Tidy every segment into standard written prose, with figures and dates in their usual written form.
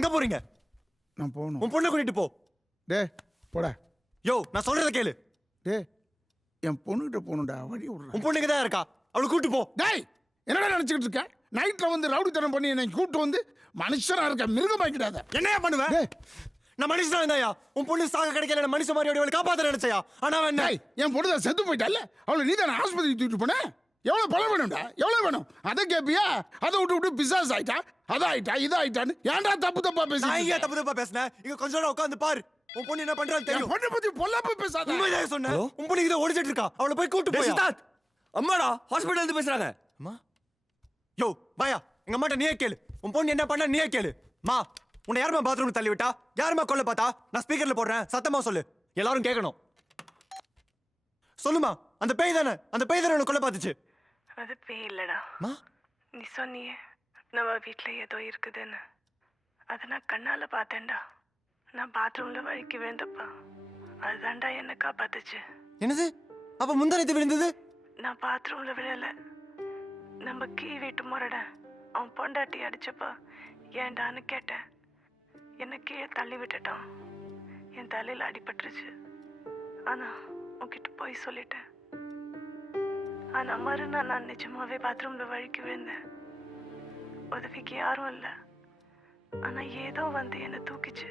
எங்க போறீங்க? நான் போகணும். உன் பொண்ணை கூட்டிட்டு போ. டே போடா. யோ நான் சொல்றத கேளு. டே என் பொண்ணுகிட்ட போகணும்டா, வழி விடுறேன். உன் பொண்ணுக்கு தான் இருக்கா, அவளை கூட்டு போ. டேய் என்னடா நினைச்சுக்கிட்டு இருக்க? நைட்ல வந்து ரவுடித்தனம் பண்ணி என்னை கூட்டு வந்து மனுஷனா இருக்க மிருகமாக்கிடாத. என்னையா பண்ணுவேன்? டேய் நான் மனுஷன் இருந்தாயா? உன் பொண்ணு சாக கிடைக்கல, மனுஷன் மாதிரி அவளை காப்பாத்த நினைச்சையா? ஆனா அவன் என்ன? டேய் என் பொண்ணு தான் செத்து போயிட்டால, அவளை நீ தானே ஆஸ்பத்திரி தூக்கிட்டு போன. எவ்வளவு பணம் வேணும்டா? எவ்வளவு வேணும்? அதை கேப்பியா? அதை விட்டு பிசாஸ் ஆயிட்டா, அதாயிட்டா இதாயிட்டான்னு ஏன்டா தப்பு தப்பா நான் பேசி? ஏன் தப்பு தப்பா பேசுனேன்? இங்க கொஞ்ச நேரம் உட்காந்து பாரு, உன் பொண்ணு என்ன பண்றான்னு தெரியும். பொண்ணை பத்தி பொல்லாப்ப பேசாத. உண்மைதான் சொன்னேன். உன் பொண்ணு இதை ஓடிச்சிட்டு இருக்கா, அவளை போய் கூட்டு போய். அம்மாடா ஹாஸ்பிட்டல் இருந்து பேசுறாங்க. அம்மா யோ பாயா, எங்க அம்மாட்ட நீயே கேளு, உன் பொண்ணு என்ன பண்ண நீயே கேளு. மா உன்னை யாருமா பாத்ரூம் தள்ளி விட்டா? யாருமா கொல்ல பார்த்தா? நான் ஸ்பீக்கர்ல போடுறேன், சத்தமா சொல்லு, எல்லாரும் கேட்கணும். சொல்லுமா, அந்த பேய் தானே, அந்த பேய் தானே கொல்ல பார்த்துச்சு. அது பேய் இல்லடா. மா நீ சொன்னியே நம்ம வீட்டில் ஏதோ இருக்குதுன்னு, அதை நான் கண்ணால பார்த்தேன்டா. நான் பாத்ரூம்ல வழுக்கி விழுந்தப்பா அதுதான்டா என்னை காப்பாத்துச்சு. என்னது? அப்ப முந்தானத்து விழுந்தது? நான் பாத்ரூம்ல விழல, நம்ம கீ வீட்டு முறட அவன் பொண்டாட்டி அடிச்சப்பா ஏன்டான்னு கேட்டேன். என்னை கீழே தள்ளி விட்டுட்டான், என் தலையில அடிபட்டுருச்சு. ஆனா உன்கிட்ட போய் சொல்லிட்டேன். ஆனா மறுநாள் நான் நிஜமாவே பாத்ரூம்ல வழுக்கி விழுந்தேன். உதவிக்கு யாரும் இல்லை, ஆனா ஏதோ வந்து என்னை தூக்கிச்சு.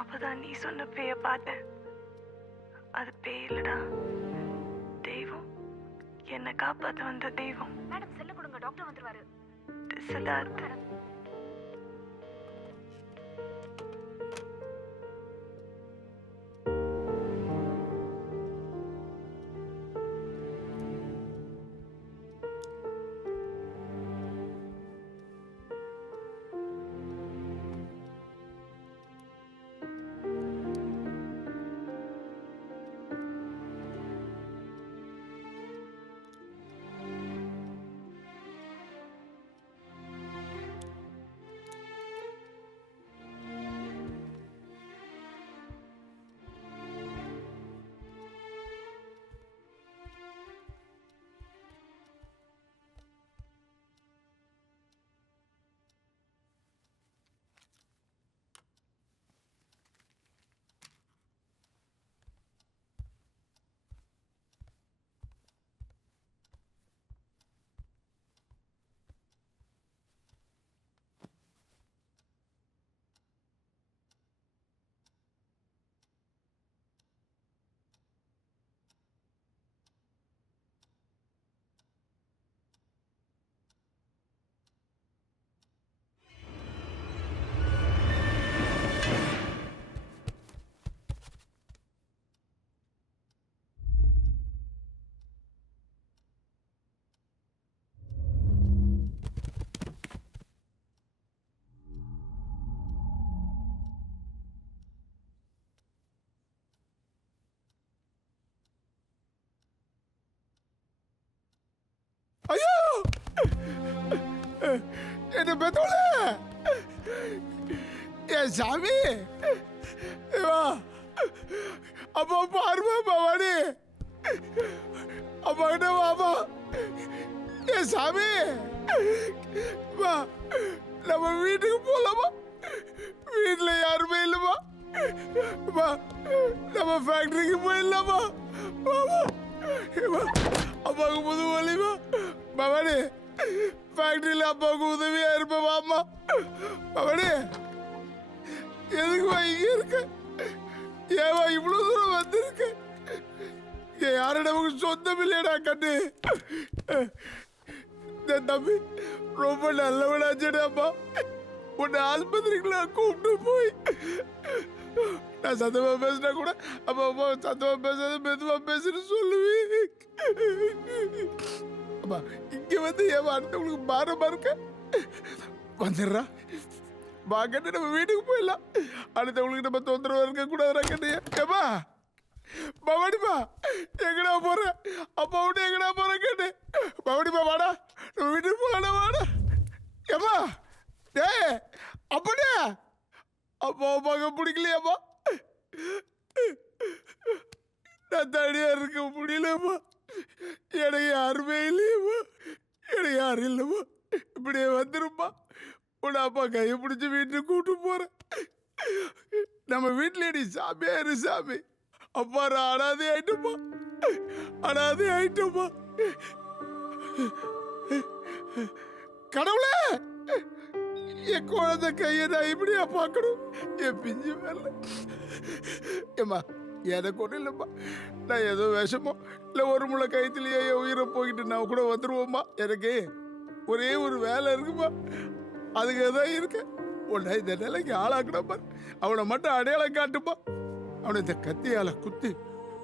அப்பதான் நீ சொன்ன பேய பார்த்தேன். அது பேய் இல்லடா, தெய்வம். என்னை காப்பாத்த வந்த தெய்வம். மேடம் செல்ல கொடுங்க, டாக்டர் வந்துருவாரு. சித்தார்த். ஐயோ என்ன பெத்தோல என் சாமி. அப்பா பாருமா பவானி, அப்பா கிட்ட வாப்பா. என் சாமி வா, நம்ம வீட்டுக்கு போலாமா? வீட்டுல யாருமே இல்லைமா. வா நம்ம ஃபேக்டரிக்கு போயிடலாமா? அப்பாவுக்கு புது வலிமா. பவானி ஃபேக்டரியில அப்பாவுக்கு உதவியா இருப்பா. அம்மா பவானி எதுக்குமா இங்க இருக்க? ஏவா இவ்வளவு தூரம் வந்திருக்க? யாரும் நமக்கு சொந்தம் இல்லையடா கண்ணு. தம்பி ரொம்ப நல்லவனாச்சேடாப்பா. உன்னை ஆஸ்பத்திரிக்குள்ள கூப்பிட்டு போய் நான் சத்தமா பேசினா கூட அப்பா அம்மா சத்தமா பேசாத மெதுவா பேசுன்னு சொல்லுவேன். அப்பா இங்க வந்து ஏன் அடுத்தவங்களுக்கு பாரமா இருக்க? வந்துடுறா வா கண்ணு, நம்ம வீட்டுக்கு போயிடலாம். அடுத்தவங்களுக்கு நம்ம தொந்தரவா இருக்க கூடாதுடா கண்ணையா. ஏப்பா பவானிப்பா எங்கடா போற? அப்பா விட்டு எங்கடா போற கண்ணு? பவானிப்பா வாடா, நம்ம வீட்டுக்கு போகலாம் வாடா. ஏப்பா டே அப்படியே அப்பா அம்மாவுக்கு பிடிக்கலையாப்பா? நான் தனியா இருக்க முடியலப்பா. எனக்கு யாருமே இல்லையப்பா, எனக்கு யாரும் இல்லைப்பா. இப்படியே வந்துருப்பா. உன் அப்பா கையை பிடிச்சி வீட்டுக்கு கூட்டு போறேன். நம்ம வீட்டில் நீ சாமியா இரு சாமி. அப்பா நான் அனாதை ஆயிட்டப்பா, அனாதை ஆயிட்டப்பா. கடவுளே, என் குழந்தை கையை நான் இப்படியா பார்க்கணும்? என் பிஞ்சு வரல. ஏம்மா எனக்கு ஒன்றும் இல்லைம்மா. நான் ஏதோ விஷமோ இல்லை ஒரு முளை கயிற்றுலையே என் உயிரை போய்கிட்டு நான் கூட வந்துடுவோம்மா. எனக்கு ஒரே ஒரு வேலை இருக்குமா, அதுக்கு தான் இருக்கேன். உன்னை இந்த நிலைக்கு ஆளாக்கணும் பாரு. அவனை மட்டும் அடையாளம் காட்டுப்பா. அவனை இந்த கத்தியால குத்தி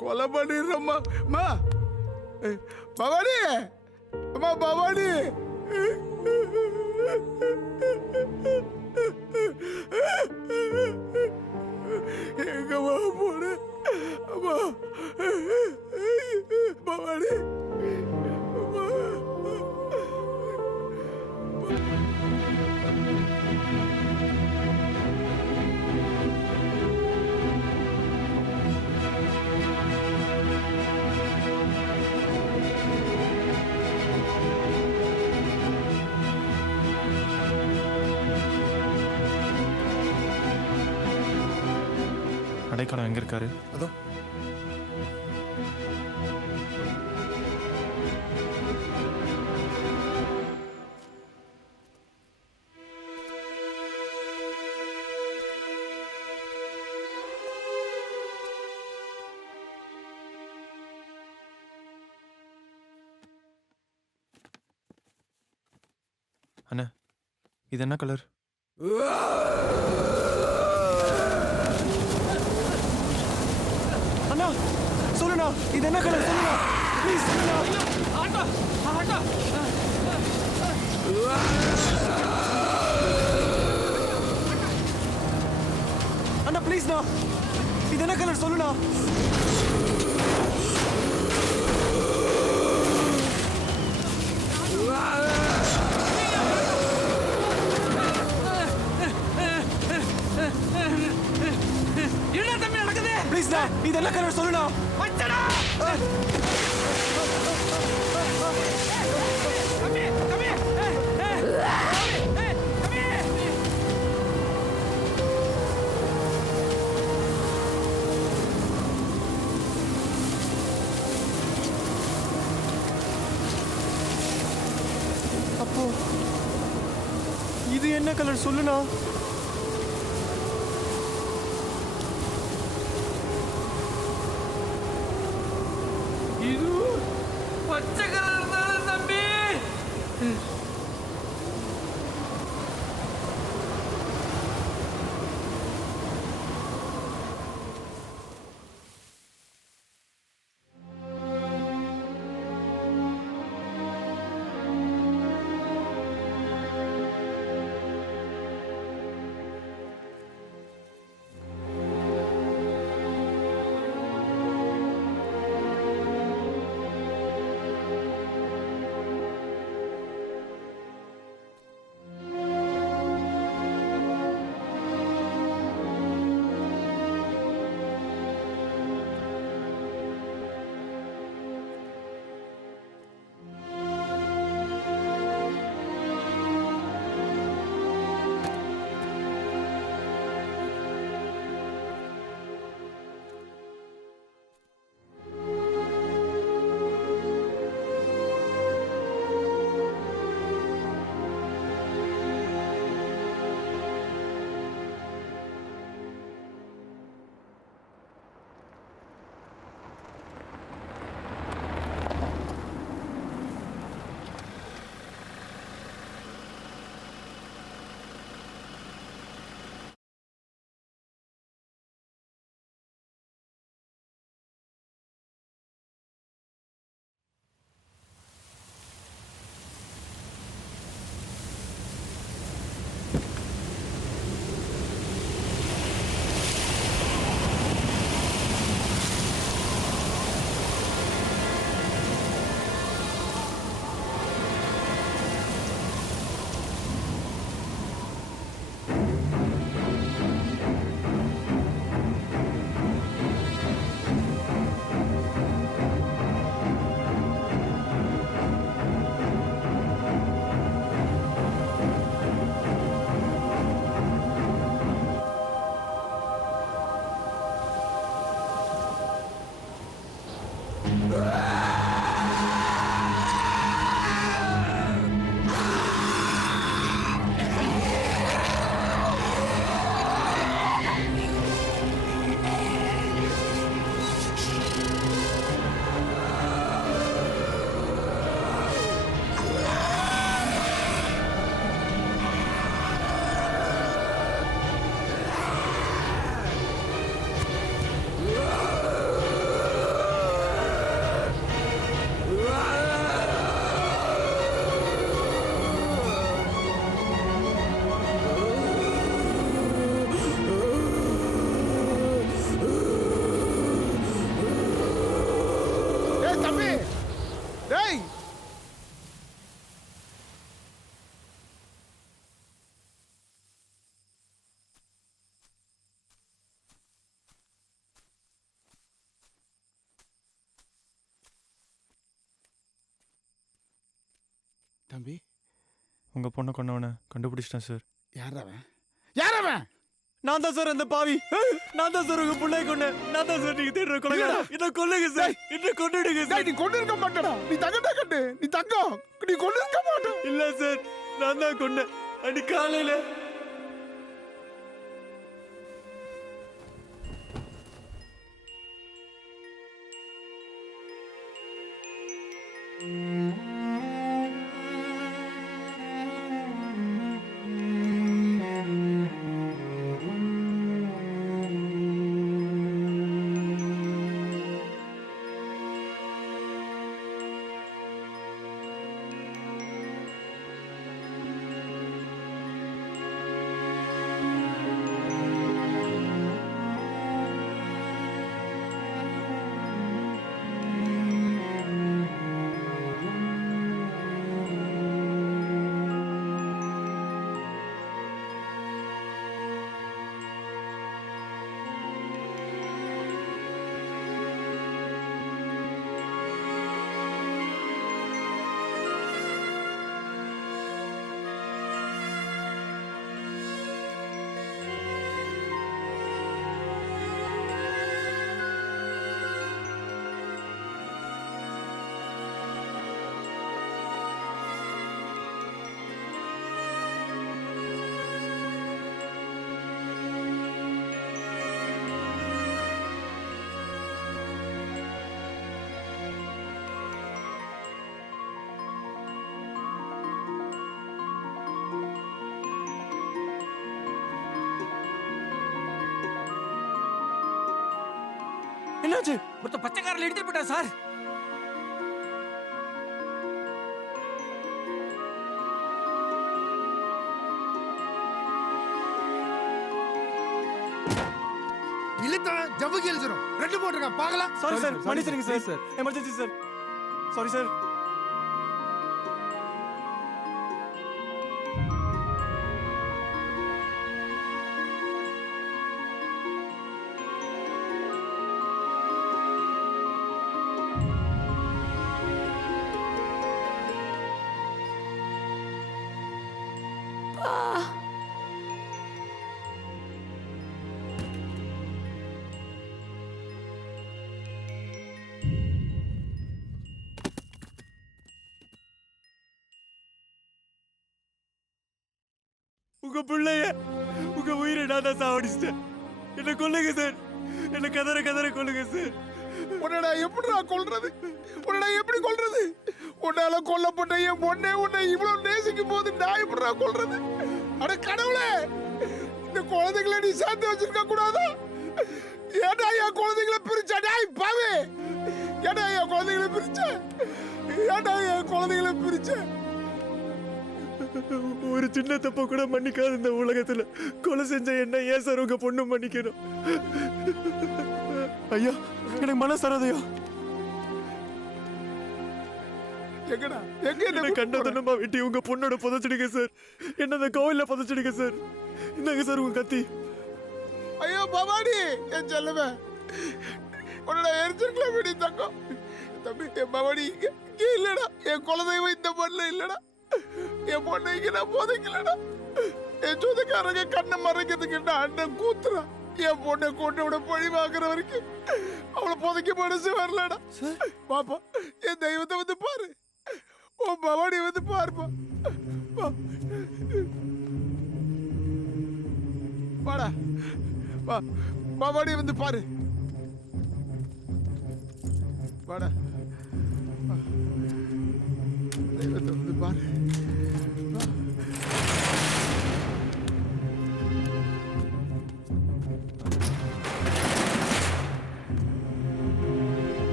கொலை பண்ணிடுறம்மா. அம்மா பவானி, அம்மா பவானி. எங்கம்மா போன அம்மா பவானி? அம்மா அடைக்கலம் எங்க இருக்காரு? அதோ அண்ணா, இது என்ன கலர்? அண்ணா சொல்லுண்ணா, இது என்ன கலர் சொல்லுண்ணா, ப்ளீஸ் சொல்லுண்ணா. அண்ணா ப்ளீஸ்ண்ணா, இது என்ன கலர் சொல்லுண்ணா. என்ன தம்பி நடக்குது? ப்ளீஸ்ண்ணா, இது என்ன கலர் சொல்லுண்ணா. மச்சடா! தம்பி, தம்பி! தம்பி! அப்போ இது என்ன கலர் சொல்லுண்ணா. இது பச்சை கலர் தானே தம்பி? தம்பி உங்க பொண்ணை கொண்டவனை கண்டுபிடிச்சிட்டேன் சார். யார் அவன் நான் தான் சார் அந்த பாவி. நான் தான் சார் உங்க பிள்ளை கொண்டேன். நான் தான் சார் நீங்க தேடுற கொலைகாரா. இதை கொல்லுங்க சார். இதை கொன்னுடுங்க சார். நீ கொண்டு இருக்க மாட்டடா. நீ தங்கடா கட்டு. நீ தங்கம். நீ கொண்டு இருக்க மாட்ட. இல்ல சார், நான் தான் கொண்டேன். அடி காலையில என்னாச்சு? ஒருத்த பச்சைக்காரில் எடுத்துட்டு போயிட்டா சார். இழுத்தவன் ஜவ்வு கிழிச்சிரும். ரெண்டு போட்டுருக்கான் பார்க்கலாம். சாரி சார், மன்னிச்சிடுங்க sir. Emergency sir. Sorry sir. உங்க பிள்ளைய உங்க உயிரை நான் தான் சாவடிச்சிட்டேன். என்ன கொல்லுங்க சார். என்ன கதற கொல்லுங்க சார். உன்னடா எப்படிடா கொல்றது? உன்னடா எப்படி கொல்றது? உன்னால கொல்லப்பட்ட என் பொண்ணே உன்னை இவ்வளவு நேசிக்கும் போது நான் எப்படிடா கொல்றது? அட கடவுளே, இந்த குழந்தைகளை நீ சேர்த்து வச்சிருக்க கூடாதா? ஏடா என் குழந்தைகளை பிரிச்ச? டேய் பாவே, ஏடா என் குழந்தைகளை பிரிச்ச? ஏடா என் குழந்தைகளை பிரிச்ச? ஒரு சின்ன தப்ப கூட மன்னிக்காத இந்த உலகத்துல கொலை செஞ்ச என்ன ஏன் சார் உங்க பொண்ணு மன்னிக்கணும்? ஐயா, எனக்கு மனசு தராதையா. எங்கடா எங்க என்ன கண்டதனமா வெட்டி உங்க பொண்ணோட புதைச்சிடுங்க சார். என்ன அந்த கோவில்ல புதைச்சிடுங்க சார். இந்தாங்க சார் உங்க கத்தி. ஐயோ பவானி, என் செல்லவே, உன்னோட எரிச்சிருக்கலாம் வெடி தங்கம். தம்பி, என் பவானி இங்க இல்லடா. என் குலதெய்வம் இந்த மண்ணில் இல்லடா. என் பொண்ணை இங்க நான் போதைக்கலடா. என் சொந்தக்காரங்க கண்ணை மறைக்கிறதுக்கு அண்ணன் கூத்துறா. என் பொண்ணை கொண்டு விட பழி வாங்குற வரைக்கும் அவளை புதைக்க மனசு வரலடா. பாப்பா, என் தெய்வத்தை வந்து பாரு. உன் பவானி வந்து பாருப்பா. வாடா, வா, பவானி வந்து பாரு. வாடா, தெய்வத்தை வந்து பாரு.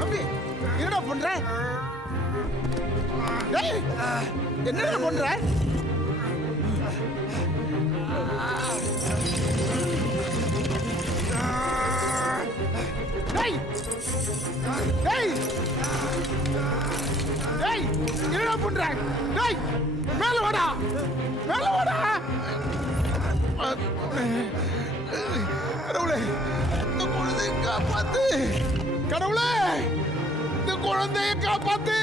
தம்பி என்னடா பண்ற? டேய் என்னடா பண்ற? டேய் டேய் டேய் என்னடா பண்ற? டேய் மேல வாடா, மேல வாடா. கடவுளே இந்த குழந்தையை காப்பாத்து, கடவுளே இந்த குழந்தையை காப்பாத்து.